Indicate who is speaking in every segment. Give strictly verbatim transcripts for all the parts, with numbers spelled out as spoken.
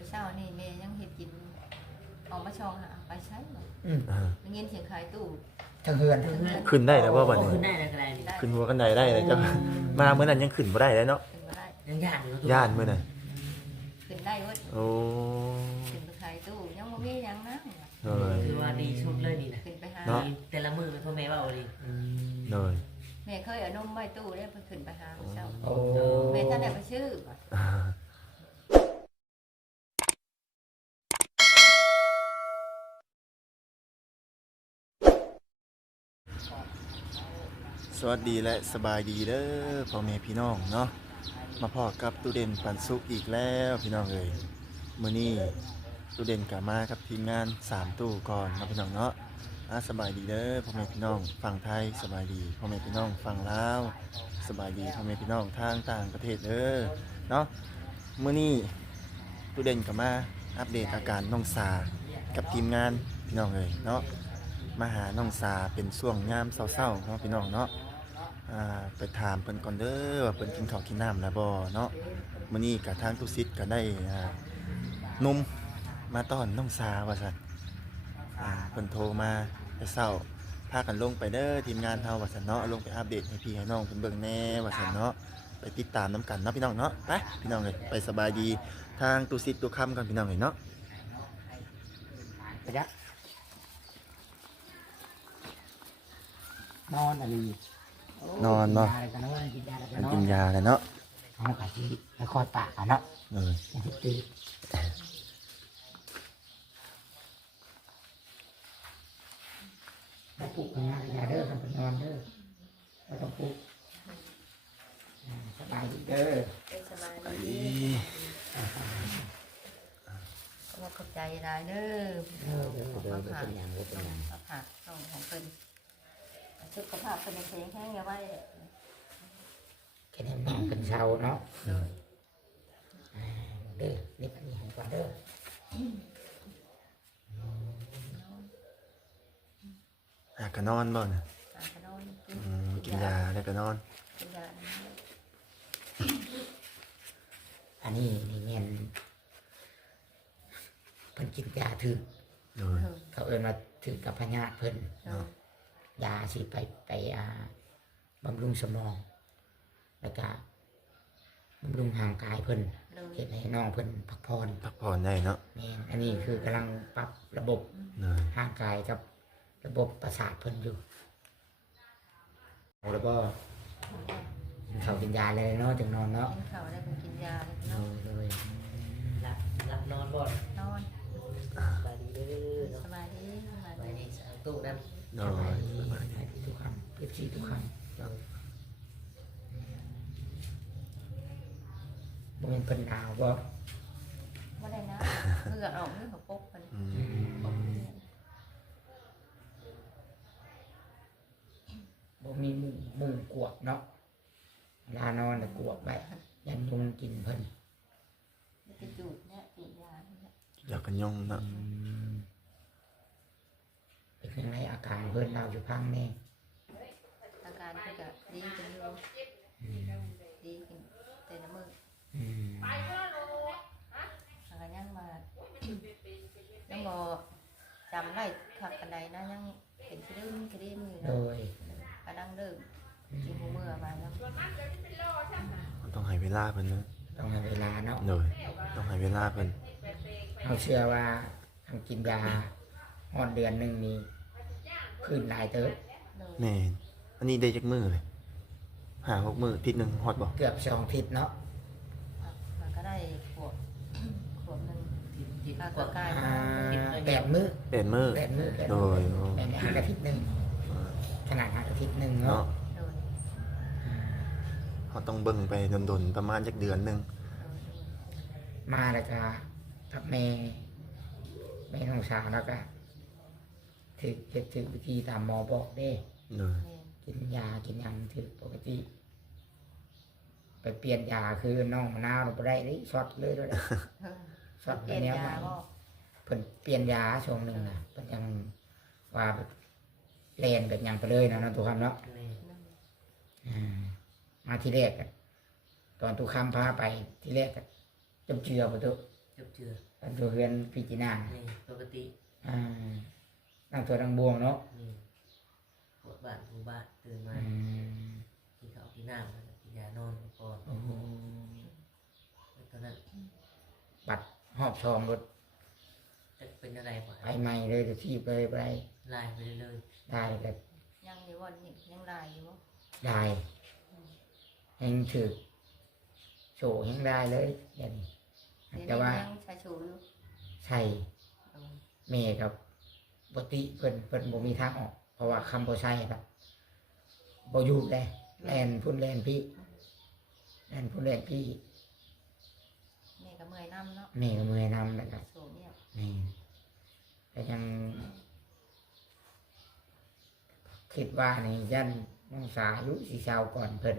Speaker 1: เช้านี่แม่ยังเฮ็ดกินออกมาช่องหาไปใช้บ่
Speaker 2: อืม
Speaker 3: อ่า
Speaker 1: เงินเสียงขายตู้
Speaker 2: ทั้งเฮือน
Speaker 4: เพื่อน
Speaker 3: ขึ้นได้แล้วว่าวันนี้
Speaker 4: ขึ้นได้แล้วก็ได้นี่
Speaker 3: ขึ้นหัวกันไดได้เลยจ้ะมาเมื่อนั้นยังขึ้นบ่ได้เลยเนาะ
Speaker 1: ขึ้นบ่ได้
Speaker 4: ยังญาติอยู่
Speaker 3: ย่านเมื่อนั้น
Speaker 1: ขึ้นได้เว้ย
Speaker 3: โอ้
Speaker 1: ขึ้นไปขายตู้ยังบ่มีหยังนะ
Speaker 3: เลย
Speaker 4: คือว่าดีสุดเลยนี่นะ
Speaker 1: ขึ้นไปหา
Speaker 3: เนาะ
Speaker 4: แต่ละมือเป็นพ่อแม่ว่าเอาดิ
Speaker 3: เลย
Speaker 1: แม่เคยเอานมไว้ตู้ได้เพิ่นขึ้นไปหาเช้า
Speaker 2: โอ้
Speaker 1: แม่ท่านได้ไปชื่อ
Speaker 3: อ่าสวัสดีและสบายดีเด้อพ่อแม่พี่น้องเนาะมาพอกับตู้เด่นปันสุขอีกแล้วพี่น้องเอ้ยมื้อนี้ตู้เด่นกลับมากับทีมงานสามตู้ก่อนเนาะพี่น้องเนาะอ่ะสบายดีเด้อพ่อแม่พี่น้องฝั่งไทยสบายดีพ่อแม่พี่น้องฝั่งลาวสบายดีพ่อแม่พี่น้องทางต่างประเทศเด้อเนาะมื้อนี้ตู้เด่นกลับมาอัปเดตอาการน้องสากับทีมงานพี่น้องเอ้ยเนาะมาหาน้องสาเป็นช่วงยามเช้าๆเนาะพี่น้องเนาะอ่าไปถามเพิ่นก่อนเด้อว่าเพิ่นกินข้าวกินน้ำแล้วบ่เนาะมื้อนี้กับทางตุซิดก็ได้อ่าหนุ่มมาต้อนน้องสาว่าซั่นอ่าเพิ่นโทรมาแต่เช้าพากันลงไปเด้อทีมงานเฮาว่าซั่นเนาะลงไปอัปเดตให้พี่ให้น้องเพิ่นเบิ่งแหน่ว่าซั่นเนาะไปติดตามนํกันเนาะพี่น้องเนาะไปพี่น้องเอ้ยไปสบายดีทางตุซิดตุค่ำกันพี่น้องเอ้ยเนาะ
Speaker 2: ประยักนอนอะไร
Speaker 3: นอนเนาะ
Speaker 2: กินยาอะไรกันนอนกินยาอะไรกั
Speaker 3: มัน น
Speaker 2: น
Speaker 3: กิน
Speaker 2: เนาะ
Speaker 3: ยาแล้วเนาะ
Speaker 2: ห้องกะทิแล้วคอยปากกันเนาะ
Speaker 3: เออ
Speaker 2: อย่างที่ตีถ้าปลุกกันนะอย่าเด้อทำเป็นนอนเด้อไม่ต้องปลุกอ่าสบายดีเด้อ
Speaker 1: เป็นสบาย
Speaker 3: ไอ้
Speaker 1: ดีก็ว่าเข้าใจหลายเด้อ
Speaker 2: เด้อเด้อเด้อเด้อเป็นอย่างเด้อเป็นอย่าง
Speaker 1: เอาผักต้องของเพิ่นสุขภาพเพิ่นแข็งแรงอย่าไว้
Speaker 2: แค่นี้นอนเป็นเช้าเนาะอ่าเด้อนี่อันนี้ให้ก่อนเด้อ
Speaker 3: หากก็นอนบ่น่ะ
Speaker 1: หาขนมกิน
Speaker 3: อืมกินยาแล้วก็นอน
Speaker 1: กินยา
Speaker 2: อันนี้นี่แม่นเพิ่นกินยาถือ
Speaker 3: โดย
Speaker 2: เขาเอิ้นว่าถือกับพญาติเพิ่น
Speaker 1: เนาะ
Speaker 2: ยาสิไปไปอ่าบำรุงสมอง แล้วก็บำรุงร่างกายเพิ่น
Speaker 1: เลย
Speaker 2: เฮ็ดให้น้องเพิ่นพักผ่อน
Speaker 3: พักผ่อนได้เนาะ
Speaker 2: แม่นอันนี้คือกำลังปรับระบบ
Speaker 3: โดย
Speaker 2: ร่างกายกับระบบประสาทเพิ่นอยู่แล้วก็กินข้าวกินยาเลยเนาะจึงนอนเนาะ
Speaker 1: กินข้าวได้เพิ่นกินยาเลย
Speaker 2: เล
Speaker 1: เนาะ
Speaker 2: ยเลย
Speaker 4: รับรับนอนบ่อน
Speaker 1: นอน
Speaker 4: สบายดีเด้อเนาะ
Speaker 1: สบายดีสบาย
Speaker 4: สบาย
Speaker 1: ดี
Speaker 4: ดีสาวตู้นั่น
Speaker 3: โด
Speaker 2: สบาย
Speaker 3: ย
Speaker 2: ดี
Speaker 3: สบาย
Speaker 2: สบายดีทุกคำเปรียบชีทุกคำบ่แม่นเพิ่นหนาวบ่
Speaker 1: บ่ได้นะเพื่อเอาเรื่องของปกเพิ่น
Speaker 3: อืม
Speaker 1: ปกเพิ่น
Speaker 2: บ่มีมุ้งมุ้งกวกเนาะเวลานอนน่ะกวกไว้ยันยุงกินเพิ่น
Speaker 1: มันจะจูดเนี่ยจูดยาเนี่ย
Speaker 3: อยากกันยงเนาะ
Speaker 2: เป็นยังไงอาการเพิ่นเราอยู่พังแน่
Speaker 1: อาการเพิ่นก็ดีขึ้นอยู่ดีขึ้นแต่ละมื้อ
Speaker 2: อืม
Speaker 1: อาการยังมายังบ่จำได้คักปานใดนะยังเป็นคดีมคดีมือ
Speaker 2: โด
Speaker 1: นะ
Speaker 2: ย
Speaker 1: กำลังเริ่มกินหัวมื้อมาแล้ว
Speaker 3: มันต้องให้เวลาเพิ่นเนาะ
Speaker 2: ต้องให้เวลาเนาะ
Speaker 3: โดยต้องให้เวลาเพิ่น
Speaker 2: เราเชื่อว่าทำกินยาฮอดเดือนหนึงนี่ขึ้นหลายเติบ
Speaker 1: เลย
Speaker 3: แม่นอันนี้ได้จักมื้อเลยหาหกมื้ออาทิศนึงฮอดบ่
Speaker 2: เกือบสองอาทิศเนาะ
Speaker 1: มันก็ได้ขวบขวบหนึง
Speaker 4: ที่ที่
Speaker 1: ค่าก
Speaker 4: ก
Speaker 1: ตั
Speaker 4: ด
Speaker 1: วกาย
Speaker 2: อ่าแปดมื้อ
Speaker 3: เป็นมื้อ
Speaker 2: แปดมื้อแปด
Speaker 3: โด
Speaker 2: มื้อย
Speaker 3: โอ้
Speaker 2: แปดห้าอาทิตย์หนึ่งขนาดห้าอาทิตย์หนึ่ง
Speaker 3: เนาะ
Speaker 2: เนาะ
Speaker 1: โดย
Speaker 3: เฮาต้องเบิ่งไปดนๆประมาณจักเดือนหนึง
Speaker 2: มาแล้วก็กับแม่แม่น้องสาวแล้วก็ถือเฮ็ดถือวิธีตามหมอบอกเด้
Speaker 3: โดย
Speaker 1: แม่น
Speaker 2: กินยากินหยังถือปกติ ไปเปลี่ยนยาคือน้องมะนาวเราไปได้เลยช็อตเลยด้วยนะ
Speaker 1: เออ
Speaker 2: ช็อต
Speaker 1: เป
Speaker 2: ไป
Speaker 1: ลี่ยน
Speaker 2: แนวย
Speaker 1: า
Speaker 2: ใหม่
Speaker 1: บ่
Speaker 2: เพิ่นเปลี่ยนยาช่วงหนึ่งนะเพิ่นยังว่าแลนแบบหยังไปเลยนะเนาะทุกคำเนาะ
Speaker 4: แม่
Speaker 2: อ่ามาที่แรกอะตอนทุกคำพาไปที่แรกอะจำเจือประตู
Speaker 4: จบเจือ
Speaker 2: ตอนตัวเฮือนพี่จีน่า
Speaker 4: นี่ปกติ
Speaker 2: อ่านั่งตัวดังบวงเนาะ
Speaker 4: นี่ปวดบ้านปวดบ้านตื่นมา
Speaker 2: อืม
Speaker 4: กินข้าวกินน้ำแล้วก็กินยานอนก่อน
Speaker 2: โอ้โห
Speaker 4: แล้วตอนนั้น
Speaker 2: บัดหอบซองรถ
Speaker 4: จะเป็นอะไรกว่า
Speaker 2: ไปใหม่เลยจะที่ไปไป
Speaker 4: ไล่ไปเรื่อย
Speaker 2: ได้แต่
Speaker 1: ยังอยู่บ่นี่ยังลายอยู่บ่
Speaker 2: ได้แหงถือโฉแหงได้เลยอย่างนี้
Speaker 1: เดี๋ยว
Speaker 2: แต่
Speaker 1: นี้
Speaker 2: ว่า
Speaker 1: ยังชาชูอยู่
Speaker 2: ใช่เมย์กับปกติเพิ่นเพิ่นบ่มีทางออก เพราะว่าคำบ่ใช่ครับบ่อยู่เลยแลนพุ่นแลนพี่แลนพุ่นแลนพี่
Speaker 1: แม่ก็เมื่อยน้ำเนาะ
Speaker 2: เมย์ก็เมื่อยนำแล้วก็
Speaker 1: โซเนี่ย
Speaker 2: นี่แต่ยังคิดว่านี่ยันน้องสาอายุสีเชาวก่อนเพิ่น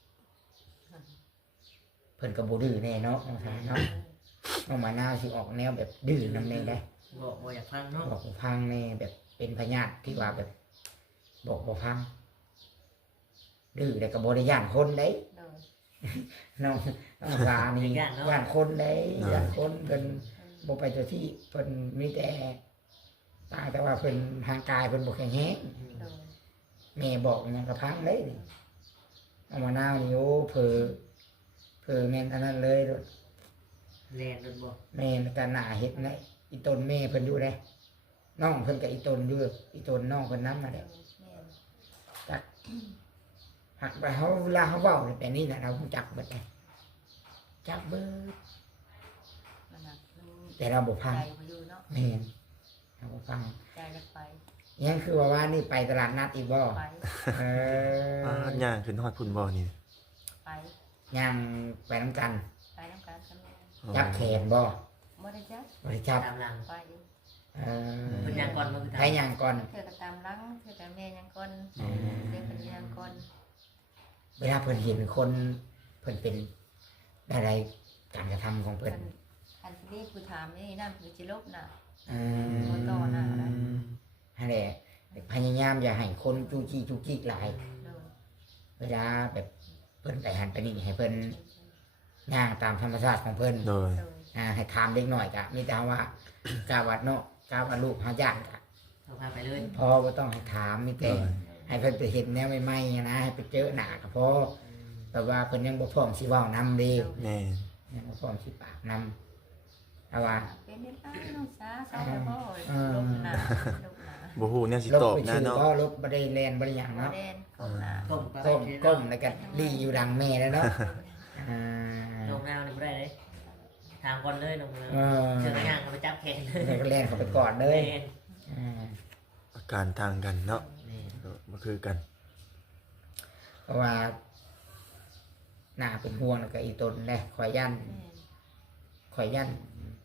Speaker 2: เพิ่นกับบูดื้อแน่เนาะน้องสาเนาะน้องมะนาวสิออกแนวแบบดื้อนำแน่ได้
Speaker 4: ๆบอกว่าอยากฟังเนาะ
Speaker 2: บอกบ่พังแน่แบบเป็นพญาติที่ว่าแบบ บอกบ่พังดื้อแต่กับบริยานคนได้
Speaker 1: โดย
Speaker 2: น้องน้องสานี่ย่านคนได้ย่านคนเพิ่นบ่ไปเจ้าที่เพิ่นมีแต่ต่างแต่ว่าเพิ่นทางกายเพิ่นบ่แข็งแรง
Speaker 1: โดย
Speaker 2: แม่บอกหยังกระพังเลยนี่เอามะนาวนี่โอ้เผลอเผลอแม่นอันนั้นเลย
Speaker 4: แลนโดนบอก
Speaker 2: แม่นกันหน้าเฮ็ดนะอีต้นแม่เพิ่นอยู่เด้น้องเพิ่นกับอีต้นอยู่อีต้นน้องเพิ่นนำมา
Speaker 1: โด
Speaker 2: เด้
Speaker 1: ยแม่น
Speaker 2: จักหักไปเฮาเวลาเฮาเว้าแต่นี่น่ะเรารู้จักเบิดเลยจักเบิด
Speaker 1: มันน่ะมัน
Speaker 2: แต่เราบ่
Speaker 1: ใจ
Speaker 2: พัง
Speaker 1: บ่อยู่เนาะ
Speaker 2: แม่นเราบ่พัง
Speaker 1: ใจจะไป
Speaker 2: ยังคือว่าว่านี่ไปตลาดนัดอีกบ่
Speaker 1: ไป
Speaker 2: เอ
Speaker 3: อ่า
Speaker 2: อย่าง
Speaker 3: ขึ้นฮอดพุ่นบ่นี่
Speaker 1: ไป
Speaker 2: ย่างไปนํกัน
Speaker 1: ไปน้ำกันกันแม่
Speaker 2: จับแขนบ่
Speaker 1: บ่ได้จัก
Speaker 2: บ่ได้จับ
Speaker 4: ตามหลัง
Speaker 1: ไป
Speaker 2: เออ
Speaker 4: เป็นยังก่อนมันคือ
Speaker 2: ใครย่างก่อน
Speaker 1: เธอก็ตามหลังเธอก็แม่ยังก่อน
Speaker 2: อืม
Speaker 1: เดี๋ยวเป็นยังก่อน
Speaker 2: เวลาเพิ่นเห็นคนเพิ่นเป็นอะไรการกระทำของเพิ่
Speaker 1: คั
Speaker 2: น
Speaker 1: นคันที่นี่ผู้ถามนี่นั่นคือจิลบน่ะ
Speaker 2: อืม
Speaker 1: บ่ต่อหน้านะ
Speaker 2: นั่นแหละพยายามอย่าให้คนจู้จี้จู้จี้หลาย
Speaker 1: โดย
Speaker 2: เวลาแบบเพิ่นไปหันไปนี่ให้เพิ่นย่างตามธรรมชาติของเพิ่น
Speaker 3: โดย
Speaker 1: โดย
Speaker 2: อ่าให้ถามเด็กหน่อยกะมีแต่ว่ากาวัดเนาะกาวัดลูกเฮาย่านกะ
Speaker 4: เขาพาไปเลย
Speaker 2: พอบ่ต้องให้ถามมีแต่ให้เพิ่นไปเห็นแนวใหม่ๆนะให้ไปเจอหน้าก็พอแต่ว่าเพิ่นยังบ่พร้อมสิเว้านำเด้
Speaker 3: แม่น
Speaker 2: ยังบ่พร้อมสิปากนำแต่ว่า
Speaker 1: เป็นได้ป้าน้องสาเศร้าไปบ่
Speaker 2: อืม
Speaker 1: ลบหนาลบหนา
Speaker 3: บ่ฮู้เนี่ยสิ
Speaker 2: ลบ
Speaker 3: ตอบ
Speaker 2: ไป
Speaker 3: นะ
Speaker 2: ชื่อ
Speaker 3: เนาะ
Speaker 2: บ่ลบบ่ได้แลนบ่ได้หยัง
Speaker 1: บ่
Speaker 2: เนาะ
Speaker 1: แดนก้มหนา
Speaker 4: ก้มไป
Speaker 2: ก้ม
Speaker 4: เลย
Speaker 2: ก้มแล้วก็ดีอยู่ดังแม่แล้วเนาะอ่า
Speaker 4: ลงแนวนี่ไม่ได้เลยทางก่อนเลยลงแนว
Speaker 2: เออ
Speaker 4: เจออย่างเขาไปจับแขนเลย
Speaker 2: แล้วก็แล่นเข้าไปก่อนเล
Speaker 4: แม่
Speaker 2: ย
Speaker 4: น
Speaker 2: อ่า
Speaker 3: อาการทางกันเนาะ
Speaker 4: แม่น
Speaker 3: บ่คือกัน
Speaker 2: เพราะว่าหน้าเป็นห่วงแล้วก็อีตนแหละคอยยัน
Speaker 1: แม่น
Speaker 2: คอยยัน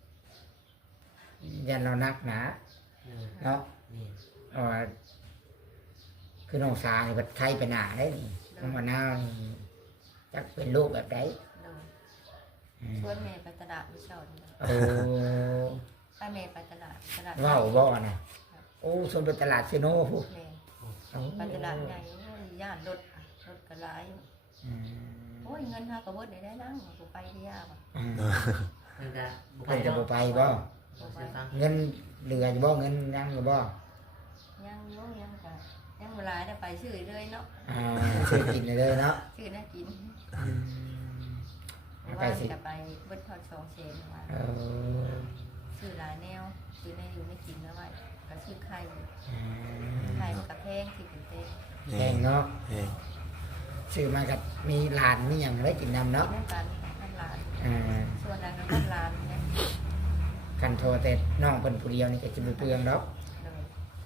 Speaker 2: ยันเรานักหนา
Speaker 4: เออ
Speaker 2: เนาะ
Speaker 4: แม่น
Speaker 2: เพราะว่าคือน้องสาวนี่บัดไข้ไปหนาได้นี่น้องมะนาวนี่จักเป็นลูกแบบใด
Speaker 1: โดย
Speaker 2: อืม
Speaker 1: ชวนแม่ไปตลาดมื้อเช้านี่
Speaker 2: โอ้
Speaker 1: ไปแม่ไปตลาดตลาด
Speaker 2: เว้าบ่นะโอ้ชวนไปตลาดเซโน่พู
Speaker 1: แม่
Speaker 2: โอ้
Speaker 1: ไปตลาดใหญ่โอ้ยย่านรถรถก็หลาย
Speaker 2: อืม
Speaker 1: โอ้ยเงินหาก็เบิดได้ได้นั่งบ่ไปที่ยากว่ะ
Speaker 2: อืม
Speaker 4: เพิ่นก็บ่
Speaker 2: เพิ่นจะบ่ไปบ่
Speaker 4: บ่ไปฟัง
Speaker 2: เงินเหลืออยู่บ่เงินยังอยู่บ่
Speaker 1: ยังอยู่ยังก็ยังบ่หลายได้ไปซื้อเลยเนาะ
Speaker 2: อ่าซื้อกินเลยเนาะ
Speaker 1: ซื้อน่ากิน
Speaker 2: เอาไป
Speaker 1: ว่า
Speaker 2: สิ
Speaker 1: จะไปเบิดทอดสองเชนมา
Speaker 2: เออ
Speaker 1: ซื้อหลายแนวซื้อในอยู่ไม่กินแล้วไว้ก็ซื้อไข่
Speaker 2: อืม
Speaker 1: ไข่มันกับแพงที่เป็นเต้
Speaker 2: แพงเนาะ
Speaker 3: แพง
Speaker 2: ซื้อมากับมีหลานมีอย่างได้กินนำ
Speaker 1: กิ
Speaker 2: เนาะ
Speaker 1: นน้ำตาลน้ำลาน
Speaker 2: อ่า
Speaker 1: ส่วนนั้นก็น้ำลานเนี่ย
Speaker 2: กันโทรแต่น้องเพิ่นผู้เดียวนี่ก็จะบ่เปลืองดอก
Speaker 1: โดย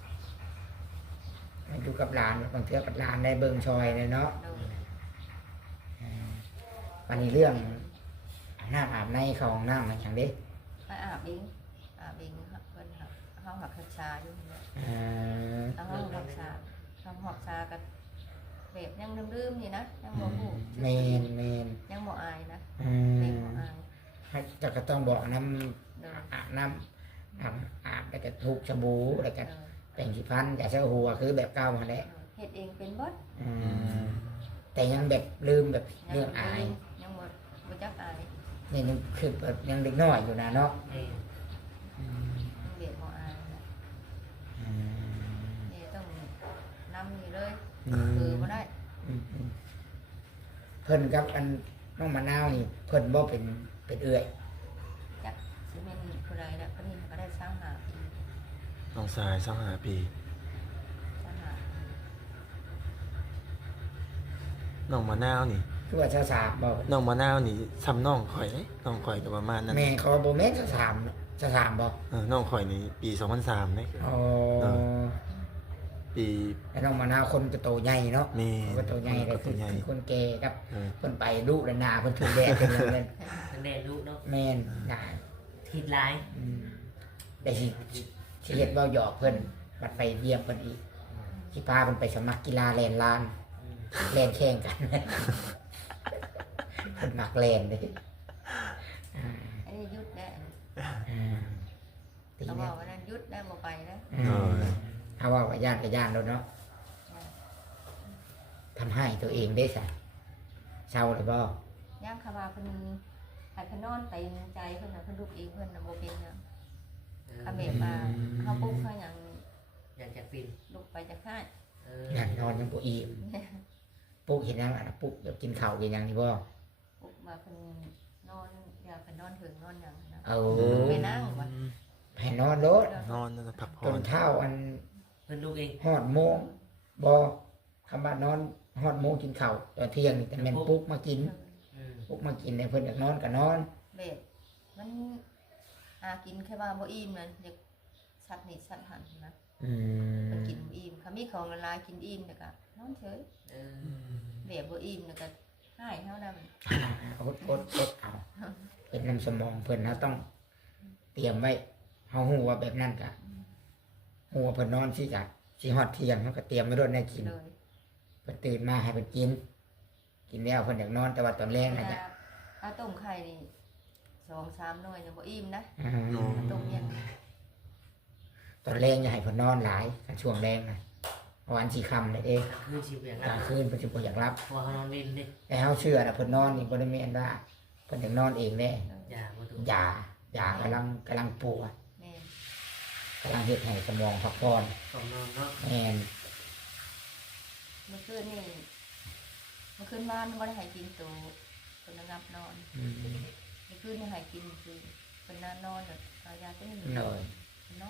Speaker 2: มาอยู่กับหลานบางเทื่อกับหลานได้เบิ่งชอยเลยเนาะ
Speaker 1: โดย
Speaker 2: อ่าวันนี้เรื่องอาบน้ำอาบในเขาห้องน้ำอะไรอย่างเด้
Speaker 1: ไปอาบเองอาบเองครับเพิ่นหักเฮาหักหักชาอยู่เนี่ย
Speaker 2: อ่า
Speaker 1: เอาเฮาหักชาเฮาหักชากับแบบยังลืมๆนี่นะยังบ่ฮู้
Speaker 2: เมนเมน
Speaker 1: ยังบ่อายนะ
Speaker 2: อื
Speaker 1: เด็ก
Speaker 2: ม
Speaker 1: บ่อาย
Speaker 2: ให้จะก็ต้องบอกน้
Speaker 1: โดย
Speaker 2: ำอาบน้ำอาบอาบแล้วก็ทุกสบู่แล้วก็
Speaker 1: โดย
Speaker 2: แปรงสีฟันกับเสื้อหัวคือแบบเก่ามาแหละ
Speaker 1: เฮ็ดเองเป็นเบิด
Speaker 2: อืมแต่ยังแบบลืมแบบเรื่องอาย
Speaker 1: ยังบ่บ่จักอาย
Speaker 2: อนี่ยังคือแบบยังเด็กน้อยอยู่นะเนาะ
Speaker 4: เอ้ย
Speaker 1: เบียดบ่อายนะ
Speaker 2: อืม
Speaker 1: นี่ต้องนำนี่เลย
Speaker 2: อืม
Speaker 1: คือบ่ได้
Speaker 2: อืมอืมเพิ่นกับอันน้องมะนาวนี่เพิ่นบ่เป็นเป็นเอื้อย
Speaker 1: จักสิแม่นผู้ใดแล้วคนนี้ก็ได้สร้างหาปี
Speaker 3: น้องสายสองหาปี
Speaker 1: สร้างหา
Speaker 3: น้องมะนาวนี่
Speaker 2: คือว่าชาสามบ่
Speaker 3: น้องมะนาวนี่ซ้ำน้องข่อยเด้น้องข่อยก็ประมาณนั้น
Speaker 2: แม่เขาบ่แม่นชาสามชาสามบ่
Speaker 3: เออน้องข่อยนี่ปีสองพันสามเด้
Speaker 2: อ๋อ
Speaker 3: ปี
Speaker 2: แล้วน้องมะนาวคนจะโตใหญ่เนาะ
Speaker 3: แม่
Speaker 2: เขาก็โตใหญ่เลย
Speaker 3: ตั
Speaker 2: คือ
Speaker 3: วใหญ่
Speaker 2: คือคนแก่ครับ
Speaker 3: เออ
Speaker 2: เพิ่นไปลูกและนาเพิ่นถูกแดดเป็นอย่างนั้น
Speaker 4: ทั้งแดนลูกเนาะ
Speaker 2: แม่นได้
Speaker 4: ทิดลาย
Speaker 2: อืมได้สิสิเฮ็ดเว้าหยอกเพิ่นบัดไปเยี่ยมเพิ่นอีกสิพาเพิ่นไปสมัครกีฬาแล่นลาน
Speaker 4: อืม
Speaker 2: แล่นแข่งกัน เพิ่นมักแล่นเด้อ่า
Speaker 1: อันนี้ยุดได้
Speaker 2: อ่าตี
Speaker 1: เขาบ
Speaker 2: แล้
Speaker 1: อ
Speaker 2: ว
Speaker 1: กว่านั้นยุดได้บ่ไปนะ
Speaker 2: อืมเอาว่าว่าย่านก็ย่านแล้วเนาะทำให้ตัวเองได้ซะเศร้าหรือบ่
Speaker 1: ย่างคาว่าเพิ่นให้เพิ่นนอนเต็มใจเพิ่นน่ะเพิ่นลุกเองเพิ่นน่ะบ่เป็นหยัง
Speaker 4: เออ
Speaker 1: คาเมมาเฮาปุ๊บเฮาหยัง
Speaker 4: อยากจะฟิน
Speaker 1: ลุกไปจากค่าย
Speaker 4: เออ
Speaker 2: อยากนอนยังบ่อิ่มปุ๊กเห็นยังอ่ะปุ๊กอยากกินข้าวกินหยังนี่บ่
Speaker 1: ปุ๊บมาเพิ่นนอนอยากเพิ่นนอนถึงนอนหยังนะ
Speaker 2: เอา
Speaker 1: ไปนั่งว่ะ
Speaker 2: ให้นอนโลด
Speaker 3: นอนแล้วพักผ่
Speaker 2: จ
Speaker 3: อน
Speaker 2: นเท่าอัน
Speaker 4: เพิ่นลูกเอง
Speaker 2: ฮอดโมงบ่คำว่านอนฮอดโมงกินข้าวตอนเที่ยงนี่แต่แม่นปุ๊กมากิน
Speaker 4: อืม
Speaker 2: ปุ๊กมากินเนี่ยเพิ่นอยากนอนก็นอน
Speaker 1: เบ็ดมันอากินแค่ว่าบ่อิ่มนั่นอยากสัตว์นี่สัตว์หันนะ
Speaker 2: อืม
Speaker 1: มันกินบ่อิ่มเขามีของละลายกินอิ่มแล้วก็นอนเฉย
Speaker 4: เออ
Speaker 1: เบ็ดบ่อิ่มแล้วก็หายเฮานำ
Speaker 2: อ่าอดอดอดเอาเป็นน้ำสมองเพิ่นเราต้อง เตรียมไว้เฮาฮู้ว่าแบบนั้นก็ฮู้ว่าเพิ่นนอนสิกะสิฮอดเที่ยงเฮาก็เตรียมไว้โดนได้กิน
Speaker 1: เลย
Speaker 2: เพิ่นตื่นมาให้เพิ่นกิน กินแล้วเพิ่นอยากนอนแต่ว่าตอนแรกน่ะจะ
Speaker 1: ถ้าต้มไข่นี่สองสามหน่วยยังบ่อิ่มนะ
Speaker 2: อ่า
Speaker 1: ต้มเย็น
Speaker 2: ตอนแรกอย่าให้เพิ่นนอนหลายกันช่วงแรงนะเพราะวันสิค่ำเลยเด้
Speaker 4: คือชีวิตอย่าง
Speaker 2: ก
Speaker 4: นั้
Speaker 2: ลาน งคืนเพิ่นสิบ่อยากรับ
Speaker 4: พอเขานอนเล่นดิ
Speaker 2: แต่เฮาเชื่อน่ะเพิ่นนอนนี่บ่ได้แม่นว่าเพิ่นอยากนอนเองแน่
Speaker 4: อย่ามาถูก
Speaker 2: ยายากำลังกำลังปวด
Speaker 1: แม่น
Speaker 2: กำลังเฮ็ดให้สมองพักผ่อน
Speaker 4: สองนอนเนาะ
Speaker 2: แม่น
Speaker 1: เมื่อคืนนี่เมื่อคืนบ้านบ่ได้ให้กินตัวเพิ่นระงับนอน
Speaker 2: อืม
Speaker 1: เมื่อคืนนี่ให้กินคือเพิ่นนอนนอนน่ะเอายาตัวนี้
Speaker 2: หน่อย
Speaker 1: นอน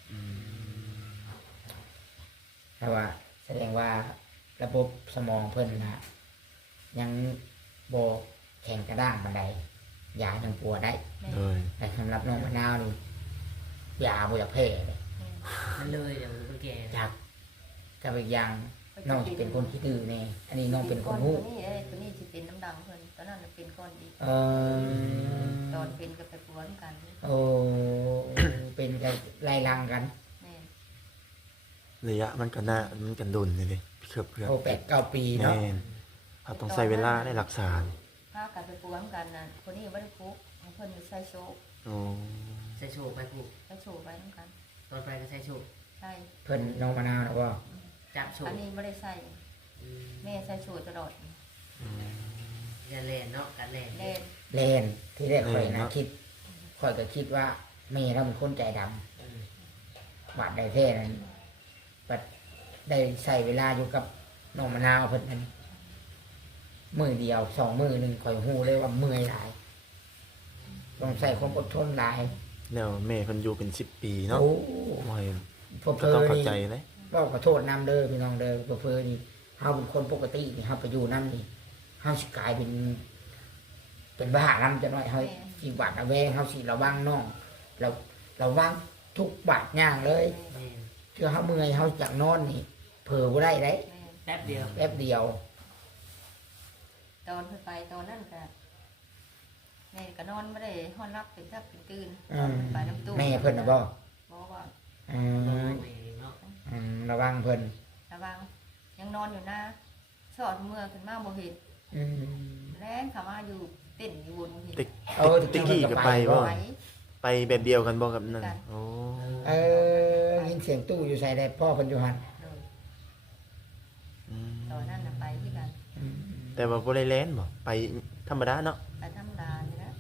Speaker 2: แต่ว่าแสดงว่าระบบสมองเพิ่นนะยังบ่แข็งกระด้างปานใดยายังปวดได้
Speaker 1: แม่น
Speaker 3: เลย
Speaker 2: แต่สำหรับน้องมะนาวนี่ยาบ่อยากแพ้เลย
Speaker 1: แม่น
Speaker 4: มันเลยเดี๋ยวมันแก่
Speaker 2: จากกับอีกอย่างน้องสิเป็นคนขี้ดื้อแน่อันนี้น้องเป็นคนฮู้
Speaker 1: ตัวนี้เอ้ยตัวนี้สิเป็นน้ำดังเพิ่นตอนนั้นน่ะเป็นก้อนอีก
Speaker 2: เออ
Speaker 1: ตอนเป็นก็ไปปวดกัน
Speaker 2: โอ้เป็นกันไล่ลังกัน
Speaker 1: แม่น
Speaker 3: ระยะมันก็น่ามันกันดุนเลยดิเกือบเกือบ
Speaker 2: โอ้แปดเก้าปี
Speaker 3: แม่
Speaker 2: เนาะ
Speaker 3: นเขาต้องใช้เวลาได้รักษา
Speaker 1: พากันไปปวดกันน่ะคนนี้บ่ได้พุกของเพิ่นใช้โชค
Speaker 3: โอ้
Speaker 4: ใส่โชว์ไปผูก
Speaker 1: ใช้โชคไว้นํกัน
Speaker 4: ตอนไปก็ใส่โชว์
Speaker 1: ใช่
Speaker 2: เพิ่นน้องมะนาวนะว่า
Speaker 4: จับโช
Speaker 1: อัน
Speaker 4: ว์
Speaker 1: นี้บ่ได้ใส่
Speaker 4: อืม
Speaker 1: แม่ใช้โชคตลอด
Speaker 4: อย่าเล่นเนาะการเล่น
Speaker 1: เล่น
Speaker 2: เล่นที่แรกข่อยนะคิดข่อยก็คิดว่าแม่เราเป็นคนใจดำ
Speaker 4: อืม
Speaker 2: บาดได้แท้นั้นบัดได้ใส่เวลาอยู่กับน้องมะนาวเพิ่นนั้นมือเดียวสองมือหนึ่งข่อยหูเลยว่าเมื่อยหลายต้องใส่ความอดทนหลาย
Speaker 3: แล้วแม่เพิ่นอยู่เป็นสิบปีเนาะ
Speaker 2: โอ้
Speaker 3: โอ้ย
Speaker 2: พวก
Speaker 3: ก็
Speaker 2: เธ
Speaker 3: ต้อง
Speaker 2: อ
Speaker 3: เข้า
Speaker 2: นี่
Speaker 3: ใจเลย
Speaker 2: ว่าขอโทษน้ำเด้อพี่น้องเด้อพวกเธอนี่เฮาเป็นคนปกตินี่เฮาไปอยู่น้ำนี่เฮาสิกลายเป็น เป็นบ้าน้ำจะน้อยเฮาสิบาดระแวงเฮาสิระวังน้องเราระวังทุกบาดย่างเลย
Speaker 4: แม่น
Speaker 2: เทื่อเฮาเมื่อยเฮาจากนอนนี่เผลอบ่ได้เด้
Speaker 1: แม่
Speaker 4: แป๊บเดียว
Speaker 2: แป๊บเดียว
Speaker 1: ตอนเพิ่นไปตอนนั้นก็แม่ก็นอนไม่ได้ห้อนรับเป็นทับเป็นตื่น
Speaker 2: อืม
Speaker 1: ไปน้ำตู้
Speaker 2: แม่เพิ่นน่ะบ่
Speaker 1: บอกว่า
Speaker 2: อื
Speaker 4: ตัว
Speaker 2: ม
Speaker 4: เองเนาะ
Speaker 2: อืมระวังเพิ่น
Speaker 1: ระวังยังนอนอยู่นะสอดเมื่อขึ้นมาบ่เห็น
Speaker 2: อืม
Speaker 1: แรงเขามาอยู่เต้นอยู่บนหิน
Speaker 3: ติ๊ก
Speaker 2: เออ
Speaker 3: ติ๊กกี้ก็ไปบ่
Speaker 1: ไหว
Speaker 3: ไปแบบเดียวกันบ่กับนั่นโอ้
Speaker 2: เออยินเสียงตู้อยู่ใส่ได้พ่อเพิ่นอยู่หั่น
Speaker 1: เลย
Speaker 3: อืม
Speaker 1: ตอนนั้นน่ะไปที่กัน
Speaker 2: อืม
Speaker 3: แต่ว่าบ่ได้แล่นบ่ไปธรรมดาเนาะ
Speaker 1: ไปธรรมดานี่นะ
Speaker 3: เ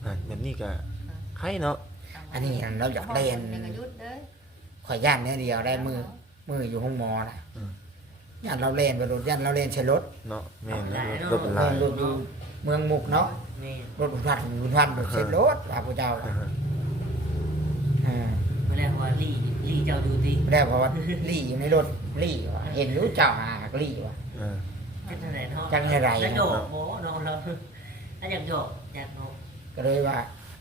Speaker 3: อ่ะแบบนี้ก็ใครเนาะ
Speaker 2: อันนี้เราอยากเล่น
Speaker 1: ในกระยุดเด้อ
Speaker 2: ข่อยย่านเนี่ยเดียวได้มือมืออยู่ห้องหมอนะ
Speaker 3: อืม
Speaker 2: ย่านเราเล่นไปรถย่านเราเล่นใช้รถ
Speaker 3: เนาะแม่นนะรถเป็น
Speaker 2: เล่
Speaker 3: ลาย
Speaker 2: นรถอยู่เมืองมุกเนาะ
Speaker 4: นี่
Speaker 2: รถบุญพันบุญพันรถใช้รถว่าพระเจ้า
Speaker 3: อ่าฮะ
Speaker 2: อ่า
Speaker 4: เมื่อแรกว่าลี่ลี่เจ้าดูดิ
Speaker 2: ไม่ได้เพราะว่าลี่อยู่ในรถลี่ว่ะเห็นรู้เจ้าหาหักลี่ว่ะ
Speaker 3: อ่า
Speaker 4: จังไหนเนาะ
Speaker 2: จังไหน
Speaker 4: แล้วโดดโอ้น้องเราถ้าอยากโดดอยากโดด
Speaker 2: ก็เลยว่า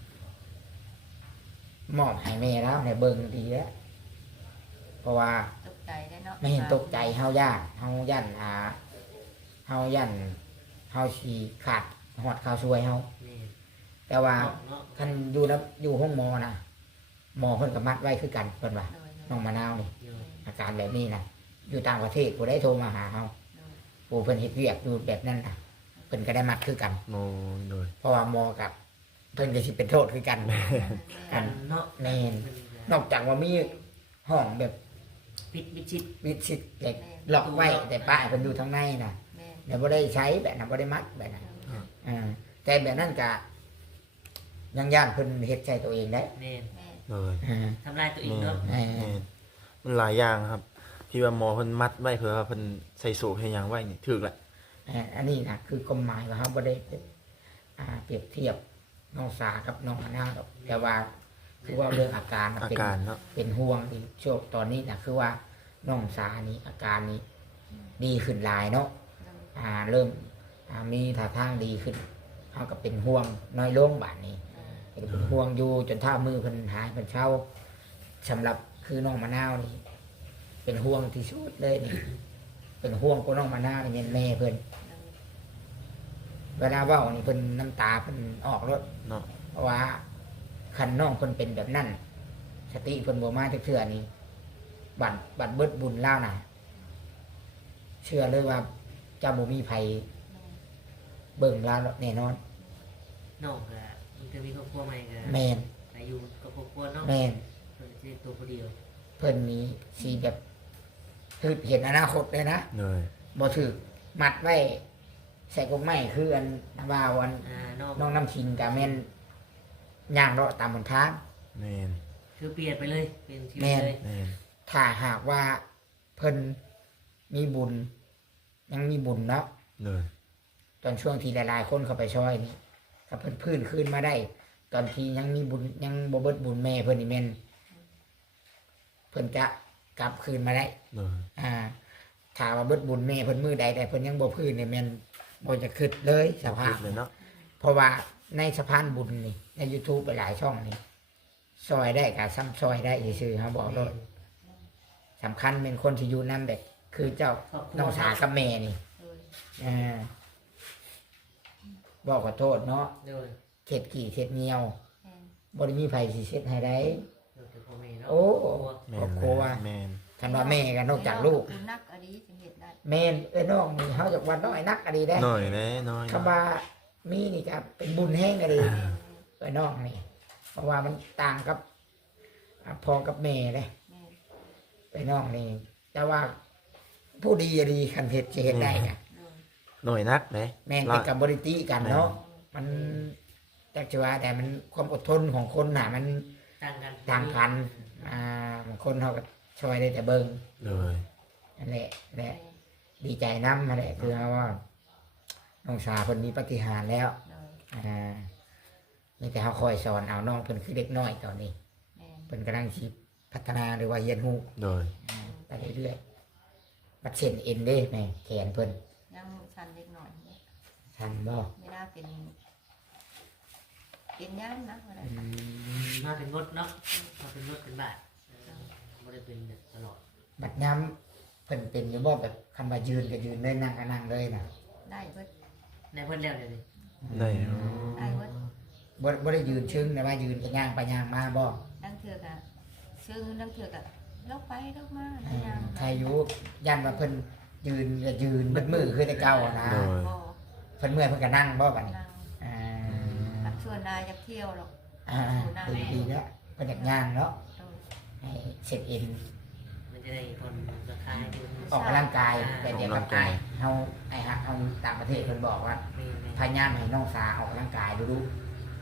Speaker 2: มอบให้แม่แล้วในเบิ่งดีแล้วเพราะว่า
Speaker 1: ตกใจได้เนาะ
Speaker 2: ไม่เห็นตกใจเฮาย่านเฮาย่านอ่าเฮาย่านเฮาสีขาดหอดข่าวช่วยเฮา
Speaker 4: นี่
Speaker 2: แต่ว่า
Speaker 4: เนาะ
Speaker 2: คันอยู่แล้วอยู่ห้องหมอนะหมอเพิ่นก็มัดไว้คือกันเพิ่นว่า
Speaker 1: โดย
Speaker 2: น้องมะนาวนี่
Speaker 4: อยู่
Speaker 2: อาการแบบนี้นะอยู่ต่างประเทศผู้ได้โทรมาหาเฮา
Speaker 1: โดย
Speaker 2: ผู้เพิ่นเฮ็ดเวียกอยู่แบบนั้นนะเพิ่นก็ได้มัดคือกัน
Speaker 3: โมโดย
Speaker 2: เพราะว่าหมอกับเพิ่นก็สิเป็นโทษคือกัน
Speaker 4: กันเนาะ
Speaker 2: แม่นนอกจากว่ามีห้องแบบ
Speaker 4: ปิดมิดชิด
Speaker 2: วิชิตเหล็กล็อกไว้แต่ป้ายเพิ่นอยู่ทางในน่ะ
Speaker 1: แม่
Speaker 2: เดี๋ยวบ่ได้ใช้แบบนั้นบ่ได้มัดแบบนั้นอ่าแต่แบบนั้นก็ยังย่านเพิ่นเฮ็ดใจตัวเองได้
Speaker 4: แม่น
Speaker 1: แม่
Speaker 3: โดย
Speaker 2: อ่า
Speaker 4: ทำลายตัวเอง
Speaker 3: แม่
Speaker 4: เนาะ
Speaker 2: แม่
Speaker 3: แม่มันหลายอย่างครับ ที่ว่าหมอเพิ่นมัดไว้เพื่อว่าเพิ่นใส่สูบให้หยังไว้นี่ถูกแหละ
Speaker 2: อ่าอันนี้นะคือกฎหมายว่าครับบ่ได้อ่าเปรียบเทียบน้องสากับน้องมะนาวหรอกแต่ว่าคือว่าเรื่องอาการน่ะ
Speaker 3: อา
Speaker 2: เป็น
Speaker 3: การเนาะ
Speaker 2: เป็นห่วงอีกช่วงตอนนี้นะคือว่าน้องสานี่อาการนี้ดีขึ้นหลายเนาะอ่าเริ่มอ่ามีท่าทางดีขึ้นเขาก็เป็นห่วงน้อยลงบาดนี้ก็เป็นห่วงอยู่จนท่ามือเพิ่นหายเพิ่นเช่าสำหรับคือน้องมะนาวนี่ เป็นห่วงที่สุดเลยนี่ เป็นห่วงของน้องมะนาวนี่แม่นแม่เพิ่นเวลาเว้านี่เพิ่นน้ำตาเพิ่นออกรถ
Speaker 3: เนาะ
Speaker 2: เพราะว่าคันน้องเพิ่นเป็นแบบนั้นสติเพิ่นบ่มาจักเทื่อนี่บัดบัดเบิดบุญแล้วน่ะ เชื่อเลยว่าเจ้าบ่มีภัยเบิ่งแล้วแน่นอน
Speaker 4: น้องก็มันจะมีครอบครัวใหม่ก็
Speaker 2: แม่น
Speaker 4: อายุกับครอบครัวเนาะ
Speaker 2: แม่น
Speaker 4: เพิ่นจะตัวคนเดียว
Speaker 2: เพิ่นนี้สิแบบคือเห็นอนาคตเลยนะ
Speaker 3: โดย
Speaker 2: บ่ถูกมัดไว้ใส่กกไม้คืออันว่าวัน
Speaker 4: อ่าน้อง
Speaker 2: น้องน้ำชิงกับแม่นย่างเลาะตามบนทาง
Speaker 3: แม่น
Speaker 4: คือเปลี่ยนไปเลยเป็นชีวิ
Speaker 2: แม่
Speaker 4: ต
Speaker 2: น
Speaker 4: เลย
Speaker 3: แม่น
Speaker 2: ถ้าหากว่าเพิ่นมีบุญ ยังมีบุญเนาะ
Speaker 3: โดย
Speaker 2: ตอนช่วงที่หลายๆคนเข้าไปช่วยนี่ถ้าเพิ่นพื้นขึ้นมาได้ ตอนที่ยังมีบุญยังบ่เบิดบุญแม่เพิ่นนี่แม่นเพิ่นจะกลับคืนมาได้
Speaker 3: โดย
Speaker 2: อ่าถ้าว่าเบิดบุญแม่เพิ่นมือใดแต่เพิ่นยังบ่พื้นนี่แม่นบ่จะคิดเลยสภา
Speaker 3: คิ
Speaker 2: พ
Speaker 3: ดเลยเนาะ
Speaker 2: เพราะว่าในสะพานบุญนี่ใน YouTube หลายๆช่องนี่ซอยได้กับซ้ำซอยได้ซื่อๆเขาบอกเลยสำคัญเป็นคนที่อยู่นำแบบคือเจ้า
Speaker 4: ครอบครัว
Speaker 2: น้องสากับแม่นี่
Speaker 1: โดย
Speaker 2: อ่าบอกขอโทษเนาะ
Speaker 4: โดย
Speaker 2: เข็ดกี่เข็ดเหนียว
Speaker 1: แม่
Speaker 2: บ่ได้มีไผสิเช็ดให้ได้
Speaker 4: โดยแต่พ่อแม่เนาะ
Speaker 2: โอ้
Speaker 3: แม่
Speaker 2: ครอบ
Speaker 3: น
Speaker 2: ครัว
Speaker 3: แม่น
Speaker 2: คันว่าแม่กันนอกจากลูก
Speaker 1: คุณนักอดีตเหตุได้
Speaker 2: แม่นเอ้ยน้องนี่เฮาจากวันน้อยนักอะดีได้
Speaker 3: น้อยแน่น้อย
Speaker 2: คำว่ามีนี่ก็เป็นบุญแห้งอะดีเอ้ยน้องนี่เพราะว่ามันต่างกับอ่าพ่อกับแม่เลย
Speaker 1: แม่
Speaker 2: ไปน้องนี่แต่ว่าผู้ดีอะดีคันเห็ดจะเห็ดได้ไง
Speaker 1: โดย
Speaker 3: น้อยนักเด้
Speaker 2: แม่นเป็นกับบริตีกันเนาะมันจักจะว่าแต่มันความอดทนของคนน่ะ มัน
Speaker 4: ต่างกัน
Speaker 2: ต่างกันอ่าบางคนเขาก็ช่วยได้แต่เบิ่ง
Speaker 3: โดย
Speaker 2: นั่นแหละแหละ
Speaker 1: แม่
Speaker 2: ดีใจน้ำนั่นแหละคือว่าน้องสาวคนนี้ปฏิหารย์แล้ว
Speaker 1: โดย
Speaker 2: อ่ามีแต่เขาคอยสอนเอาน้องเพิ่นคือเด็กน้อยตอนนี้
Speaker 1: แม่
Speaker 2: เพิ่นกำลังชิพัฒนาหรือว่าเรียนรู้
Speaker 3: โดย
Speaker 2: อ่าไปเรื่อยๆบัดเส้นเอ็นเด้แม่แขนเพิ่น
Speaker 1: ยังชันเล็กหน่อยเนี่ย
Speaker 2: ทันบ่
Speaker 1: ไม่น่าเป็นเป็นย่านนะอะไร
Speaker 2: อืม
Speaker 4: มาเป็นงดเนาะมาเป็นงดเป็นบาทเออบ่ได้เป็นแบบตลอด
Speaker 2: บัดย้ำเพิ่นเป็นอยู่บ่แบบคำว่ายืนก็ยืนเลยนั่งก็นั่งเลยน่ะ
Speaker 1: ได้เบิด
Speaker 4: ในเพิ่นแล้วเดี๋ยวนี้
Speaker 3: ได้
Speaker 1: ได้เบิด
Speaker 2: บ่บ่ได้ยืนชึ้งแต่ว่ายืนก็ย่างไปย่างมาบ่
Speaker 1: ดังเถือกอะซึ่งดังเถือกอะลกไปลกมา
Speaker 2: อ่า
Speaker 1: อย่าง
Speaker 2: ใครอยู่ยันว่าเพิ่นยืนก็ยืนเบิดมือคือแต่เก่านะ
Speaker 3: โดย
Speaker 1: พอ
Speaker 2: เพิ่นเมื่อยเพิ่นก็นั่งบ่บัดนี้
Speaker 1: นั่ง
Speaker 2: อ่า
Speaker 1: ตักชวนนายจะเที่ยวหรอก
Speaker 2: อ่าดีดีแล้วเพิ่นอยากย่างเนาะ
Speaker 1: โดย
Speaker 2: ให้เสร็จเอ็น
Speaker 4: มันจะได้คนราคาให้ดู
Speaker 2: ออกกำลังกายแต่เดี๋ยวกับกายเฮาไอ้ฮักเฮาต่างประเทศเพิ่นบอกว่า
Speaker 4: ไม่ไม่
Speaker 2: พยายามให้น้องสาออกกำลังกายดูดูเพ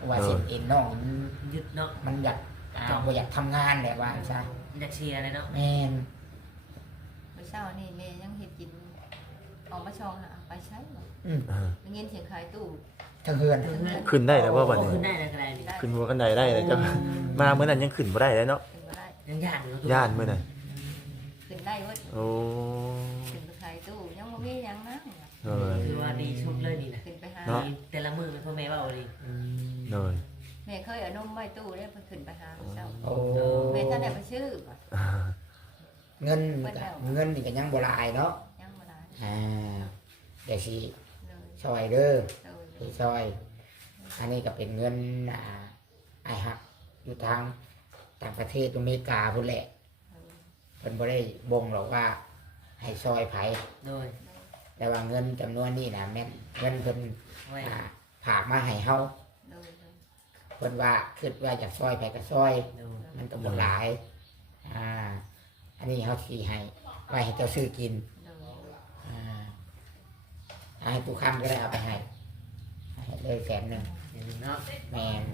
Speaker 2: ว่าเส้นเอ็นน้อง
Speaker 4: ยึดเนาะ
Speaker 2: มันอยากอ่าบ่อยากทำงานแหละว่าซะ
Speaker 4: มันจะเชียร์เลยเนาะ
Speaker 2: แม่น
Speaker 1: เมื่อเช้านี่แม่ยังเฮ็ดกินออกมาชองหาไปใช้บ่
Speaker 2: อืม
Speaker 3: อ่า
Speaker 1: ได้ยินเสียงขายตู้
Speaker 2: ทั้งเฮือน
Speaker 3: ขึ้นได้แล้วว่าบัดนี้
Speaker 4: ขึ้นได้แล้วก็ได้นี่
Speaker 3: ขึ้นหัวกันไดได้เลยจ้ะมาเมื่อนั้นยังขึ้นบ่ได้เลยเนาะ
Speaker 1: ขึ้นบ่ได้
Speaker 4: ยังยากอยู่
Speaker 3: ย่านเมื่อนั้น
Speaker 1: ขึ้นได้เว้ย
Speaker 3: โอ้
Speaker 1: ขึ้นไปขายตู้ยังบ่มีหยังนะ
Speaker 3: เออ
Speaker 4: คือว่าดีชุดเลยนี่นะ
Speaker 1: ขึ้นไปหา
Speaker 3: เนาะ
Speaker 4: แต่ละมือพ่อแม่ว่าเอาดิ
Speaker 3: เลย
Speaker 1: แม่เคยเอานมไว้ตู้ได้เพิ่นขึ้นไปหาเมื่อเช้า
Speaker 2: โอ้
Speaker 1: แม่ท่านได้ไปชื่อบ่
Speaker 3: อ่า
Speaker 2: เงินก็เงินนี่ก็ยังบ่หลายเนาะ
Speaker 1: ยังบ่ได้
Speaker 2: อ่าเดี๋ยวสิ
Speaker 1: เลย
Speaker 2: ซอยเด้อ
Speaker 1: เลย
Speaker 2: พี่ซอย อันนี้ก็เป็นเงินอ่าไอายฮักอยู่ทางต่างประเทศอเมริกาพุ่นแหละเพิ่นบ่ได้บ่งหรอกว่าให้ซอยไผ
Speaker 4: โดย
Speaker 2: แต่ว่าเงินจำนวนนี้นะแม่นเงินเพิ่น
Speaker 4: ไว้
Speaker 2: อ่าฝากมาให้เฮา
Speaker 1: เลยเลย
Speaker 2: เพิ่นว่าคิดว่าอยากซอยไผก็ซอย
Speaker 4: โดย
Speaker 2: มันก็บ่หลาย อ่า อันนี้เขาสิให้ไว้ให้เจ้าซื้อกิน
Speaker 1: เลย
Speaker 2: อ่าให้ตู้คำก็ได้เอาไปให้ให้เลยแสนหนึ่ง
Speaker 4: อย่างนี้เนาะ
Speaker 2: แมน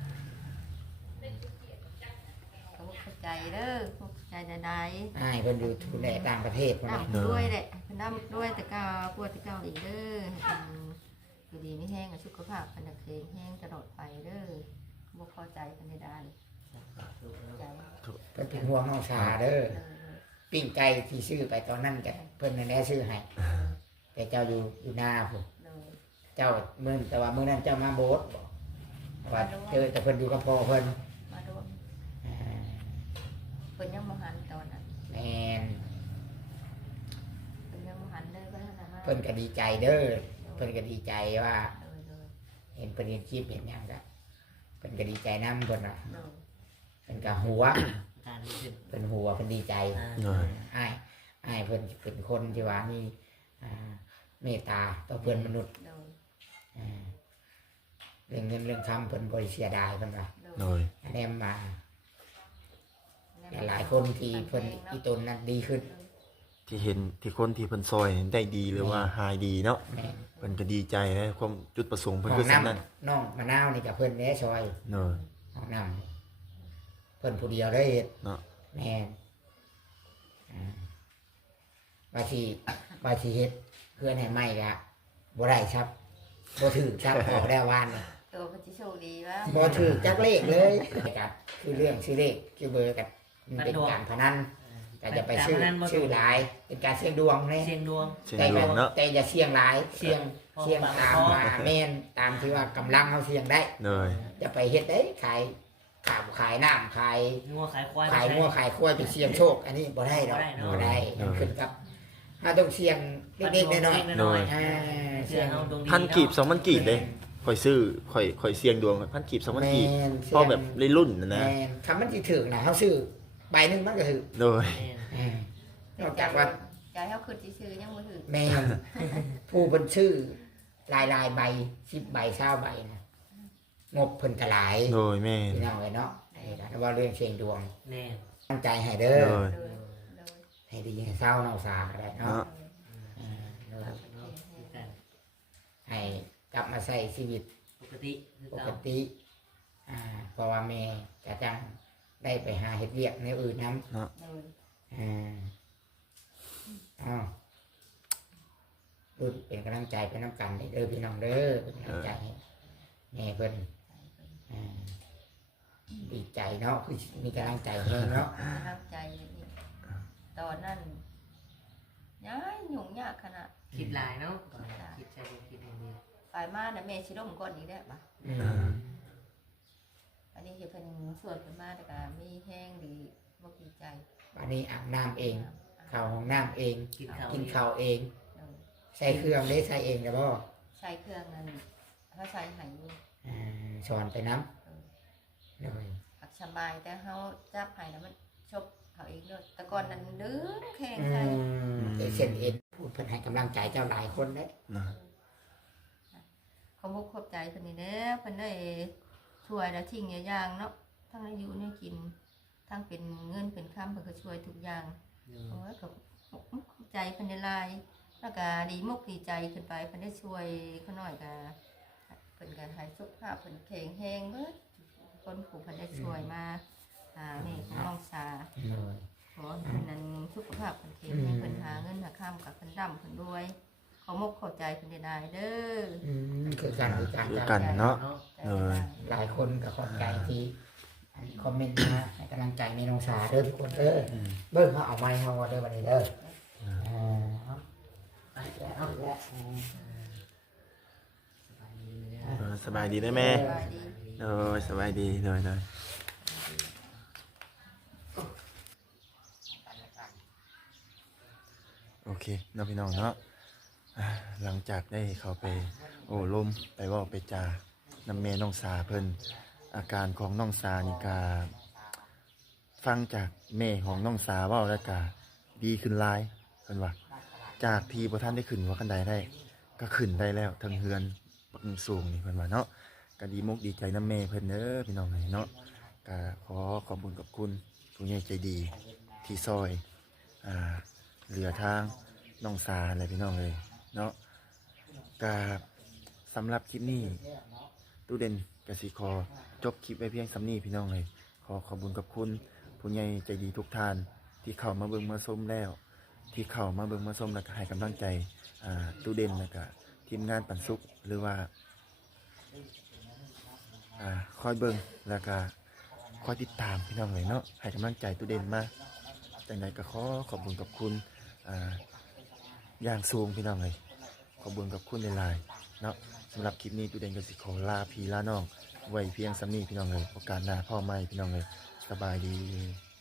Speaker 1: ก็บ่เข้าใจเด้อบ่เข้าใจจะได้
Speaker 2: อ้ายเพิ่นอยู่ทุนแดต่างประเทศพุ่น
Speaker 1: น้
Speaker 2: น่ะ
Speaker 1: ำด้วยแหละเพิ่นน้ำด้วยแต่ก็ปวดแต่เก่าอีกเด้อให้เพิ่นอยู่ดีไม่แห้งกับสุขภาพเพิ่นน่ะแข็งแห้งตลอดไปเด้อบ่เข้าใจเพิ่นได้ได้ใจ
Speaker 2: เพิ่นเป็นห่วงน้องสาเด้อ
Speaker 1: เลย
Speaker 2: ปิ้งไก่ที่ซื้อไปตอนนั้นก็เพิ่นนั่นแหละซื้อให้แต่เจ้าอยู่อยู่หน้าพุ่น
Speaker 1: เลย
Speaker 2: เจ้ามื้อแต่ว่ามื้อนั้นเจ้ามาโบสถ์บ่ว่าเจอแต่เพิ่นอยู่กับพ่อเพิ่น
Speaker 1: มาร่วม
Speaker 2: อ่า
Speaker 1: เพิ่นยังบ่หันตอนนั้น
Speaker 2: แมน
Speaker 1: เพิ่นยังบ่หันเลยเพิ่นหันมา
Speaker 2: เพิ่นก็ดีใจเด้อเพิ่นก็ดีใจว่า
Speaker 1: เลยเลย
Speaker 2: เห็นเพิ่นเห็นคลิปเห็นหยังก็เพิ่นก็ดีใจนํเพิ่นน่ะ
Speaker 1: เลย
Speaker 2: เพิ่นก็หัว
Speaker 4: การรู้สึก
Speaker 2: เพิ่นหัวเพิ่นดีใจ
Speaker 4: อ่า
Speaker 3: เลย
Speaker 2: อ้ายอ้ายเพิ่นเป็นคนที่ว่ามีอ่าเมตตาต่อเพื่อนมนุษย์
Speaker 1: เลย
Speaker 2: อ่าเรื่องเงินเรื่องคำเพิ่นบ่ได้เสียดายเพิ่นว่า
Speaker 3: เลย
Speaker 2: อันนี้มาหลายๆคนที่เพิ่นอีตนนั้นดีขึ้น
Speaker 3: ที่เห็นที่คนที่เพิ่นซอยได้ดีหรือว่าหายดีเนาะ
Speaker 2: แม่น
Speaker 3: เพิ่นก็ดีใจนะความจุดประสงค์
Speaker 2: ข
Speaker 3: เพิ่น
Speaker 2: อง
Speaker 3: คือ
Speaker 2: น้
Speaker 3: สำนั้น
Speaker 2: ำน้องมะนาวนี่กับเพิ่นแหน่ซอย
Speaker 3: เนาะ
Speaker 2: ของน้ำเพิ่นผู้เดียวได้เฮ็ด
Speaker 3: เนาะ
Speaker 2: แม่นอ่าว่าสิว่าสิเฮ็ดเพื่อนให้ใหม่ก็บ่ได้ครับบ่ถือครับออกแล้ววานนี่
Speaker 1: ตัวเพิ่นสิโชคดีว่า
Speaker 2: บ่ถือจักเลขเลยกับคือเรื่องชื่อเลขชื่อเบอร์กับมันเป็นการพนันแต่จะไปชื่อชื่อหลาย เป็นการเสี่ยงดวงนี่
Speaker 4: เสียงดวง
Speaker 3: เช่น
Speaker 2: แต่
Speaker 3: ดวงเนาะ
Speaker 2: แต่อย่าเสี่ยงหลายเสี่ยง
Speaker 4: พอ
Speaker 2: เสี่ยง
Speaker 4: ฟัง
Speaker 2: ตาม
Speaker 4: พอ
Speaker 2: มาแม่นตามที่ว่ากำลังเขาเสี่ยงได้
Speaker 3: เลย
Speaker 2: จะไปเฮ็ดได้ขายข้าวขายน้ำขาย
Speaker 4: งัวขายควาย
Speaker 2: ขายงัวขายควายไปเสี่ยงโชค อันนี้บ่ได้ดอก
Speaker 4: บ่ได้เนาะ
Speaker 2: บ่ได้มันขึ้นกับถ้าต้องเสี่ยงเล็กๆน้อย
Speaker 4: น้อย
Speaker 2: ๆอ่า
Speaker 4: ๆเชื่
Speaker 2: เสี่
Speaker 4: อย
Speaker 2: ง
Speaker 4: เอาดวงดี
Speaker 3: พันกีบสองพันกีบเลยข่อยซื้อข่อยข่อยเสี่ยงดวงพันกีบสองพัน
Speaker 2: แม่
Speaker 3: กีบ
Speaker 2: น
Speaker 3: พอแบบเลยรุ่นนะนะ
Speaker 2: แม่นคำมันสิถึงน่ะเฮาซื้อใบหนึงมันก็ถึง
Speaker 3: เลย
Speaker 2: อ่านอกจากว่า
Speaker 1: ใจเฮาขึ้นซื่อๆยังบ่ถึง
Speaker 2: แม่นผู้เพิ่นชื่อลายลายๆใบสิบใบเช้าใบนะงบเพิ่นกระหลาย
Speaker 3: โดยแม่
Speaker 2: พี่น้องเลยเนาะนี่นะว่าเรื่องเชียงดวง
Speaker 4: แน่
Speaker 2: ตั้งใจให้เด้อ
Speaker 3: โดย
Speaker 1: เลยเลย
Speaker 2: ให้ดีให้เศร้าน้องสาก็ได้เนาะ
Speaker 3: เนาะ
Speaker 2: อ่าเด้อ
Speaker 4: เนาะคือกัน
Speaker 2: ให้กลับมาใช้ชีวิต
Speaker 4: ปกติคือ
Speaker 2: ป
Speaker 4: เก่าก
Speaker 2: ติอ่าเพราะว่าแม่จะจังได้ไปหาเฮ็ดเวียกในอื่นน้ำ
Speaker 1: เลย
Speaker 2: อ่าอ้าวรุ่นเป็นกำลังใจเป็นน้ำกันเด้อพี่น้องเด้อเป็นกำลังใจให้แม่เพิ่นอ่าดีใจเนาะคือมีกำลังใจแห้งเนาะ
Speaker 1: ประทับใจเลยนี่ตอนนั้นย้ายยุ่งยากขนาด
Speaker 4: คิดหลายเนาะคิดใช่บ่คิดอย่างเดียว
Speaker 1: ไปมาน่ะแม่สิล้มก่อนอีกแล้วปะ
Speaker 2: อืม
Speaker 1: อันนี้คือเพิ่นชวนเพิ่นมาแต่ก็มีแห้งดีบ่ดีใจ
Speaker 2: วันนี้อาบน้ำเองเข้าห้องน้ำเอง
Speaker 4: กินข้าว
Speaker 2: กินข้าวเอง
Speaker 1: เออ
Speaker 2: ใส่เครื่องได้ใส่เองนะพ่อ
Speaker 1: ใช้เครื่องนั้นเขาใช้ให้อยู่
Speaker 2: อ่าสอนไปน้ำเลย
Speaker 1: หักสบายแต่เฮาจับให้แล้วมันชบเขาเองด้วยแต่ก่อนนั้นดึงแข็ง
Speaker 2: อื
Speaker 1: ใช่
Speaker 2: มแต่เส้นเอ็นพูดเพิ่นให้กำลังใจเจ้าหลายคนเด้
Speaker 3: นะ
Speaker 1: ขอบคุณขอบใจเพิ่นนี่แหล้วเพิ่นได้ช่วยและทิ้งอย่างเนาะทั้งอายุเนี่ยกินทั้งเป็นเงินเป็นคำเพิ่นก็ช่วยทุกอย่างโอ้ยก็ขอบใจเพิ่นได้หลายแล้วก็ดีมุกดีใจขึ้นไปเพิ่นได้ช่วยเขาหน่อยก็เพิ่นพิ่นก็ให้สุขภาพเพิ่นแข็งแรงเบิดคนผู้เพิ่นได้ช่วยมาหาแม่ของน้องสา
Speaker 2: โดย
Speaker 1: ขอให้เพิ่นนั้นสุขภาพเพิ่นแข็งแรงเพิ่นหาเงินหาข้ามกับเพิ่นร่ำเพิ่นรวยขอมกเข้าใจเพิ่นได้เด้อ
Speaker 2: อืมคือการคือการ
Speaker 3: คือ
Speaker 2: จ้ะ
Speaker 3: กันเนาะ
Speaker 1: ใจได้
Speaker 2: หลายคนก็ขอบใจที่คอมเมนต์มาให้กำลังใจแม่น้องสาเด้อทุกคนเด้ออเบิ่งเขาเอาไม้เฮาเด้อวันนี้เด้ออ่าเอาไปแล้วเอาแล้ว
Speaker 4: สบายดีเลย
Speaker 3: เออสบายดีได้อแม่
Speaker 1: สบายดี
Speaker 3: โดยสบายดีเลยเลยโอเคเน้องพี่น้องเนาะอ่าหลังจากได้เข้าไปโอ้ลมไปเว่าไปจานำเมน้องสาเพิ่นอาการของน้องสานี่กาฟังจากแม่ของน้องสาเว่าแล้วกาดีขึ้นหลายเพิ่นว่าจากที่บ่ทันได้ขึ้นว่ากันใดได้ ก็ขึ้นได้แล้วทั้งเฮือนบักสูงนี่เพิ่นว่าเนาะก็ดีมุกดีใจน้ำแม่เพิ่นเด้อพี่น้องเอ้ยเนาะก็ขอขอบคุณกับคุณผู้ใหญ่ใจดีที่ซอยอ่าเหลือทางน้องสาอะไรพี่น้องเลยเนาะก็สำหรับคลิปนี้ตู้เด่นกสิคอจบคลิปไว้เพียงสำนี้พี่น้องเลยขอขอบคุณกับคุณผู้ใหญ่ใจดีทุกท่านที่เข้ามาเบิ่งมาชมแล้ว ที่เข้ามาเบิ่งมาชมแล้วก็ให้กำลังใจอ่าตู้เด่นแล้วก็ทีมงานปันสุขหรือว่าอ่าคอยเบิ่งแล้วก็คอยติดตามพี่น้องเลยเนาะให้กำลังใจตู้เด่นมาจังใดก็ขอขอบคุณกับคุณอ่าอย่างสูงพี่น้องเลยขอบคุณกับคุณหลายๆเนาะสำหรับคลิปนี้ตู้เด่นก็สิขอลาพี่ลาน้องไว้เพียงสำนี้พี่น้องเลยโอกาสหน้าพ่อใหม่พี่น้องเลยสบายดี